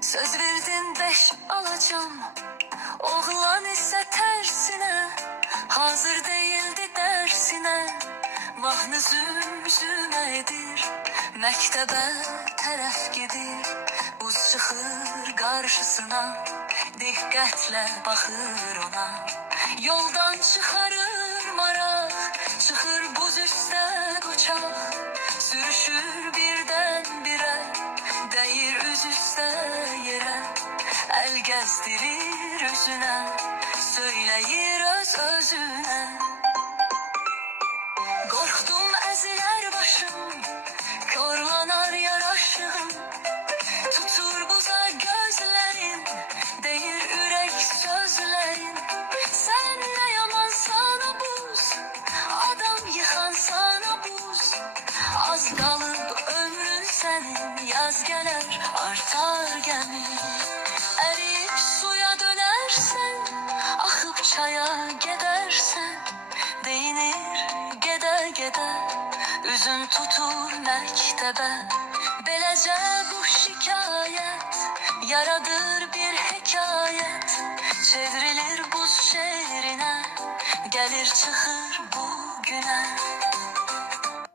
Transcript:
Söz verdin 5 alacağım, oğlan ise tersine. Hazır değildi dersine, mahnı zümzümə edir. Məktəbə tərəf gedir, buz çıxır qarşısına. Diqqətlə baxır ona, yoldan çıxarır maraq. Çıxır buz üstə qoçaq, sürüşür birdən birə. Dəyir üz üstə yerə, əl gəzdirir üzünə, söyləyir öz-özünə. Qorxdum əzilər başım, korlanar yaraşığım. Tutur buza gözlərim, deyir ürək sözlərim. Sən nə yaman sana buz, adam yıxan sana buz. Az qalıb ömrün sənin, yaz gələr artar gəmin. Əriyib suya dönərsən, axıb çaya gedərsən. Deyinir gedə-gedə, üzün tutur məktəbə. Beləcə bu şikayət yaradır bir hekayət. Çevrilir buz şehrinə, gəlir çıxır bugünə.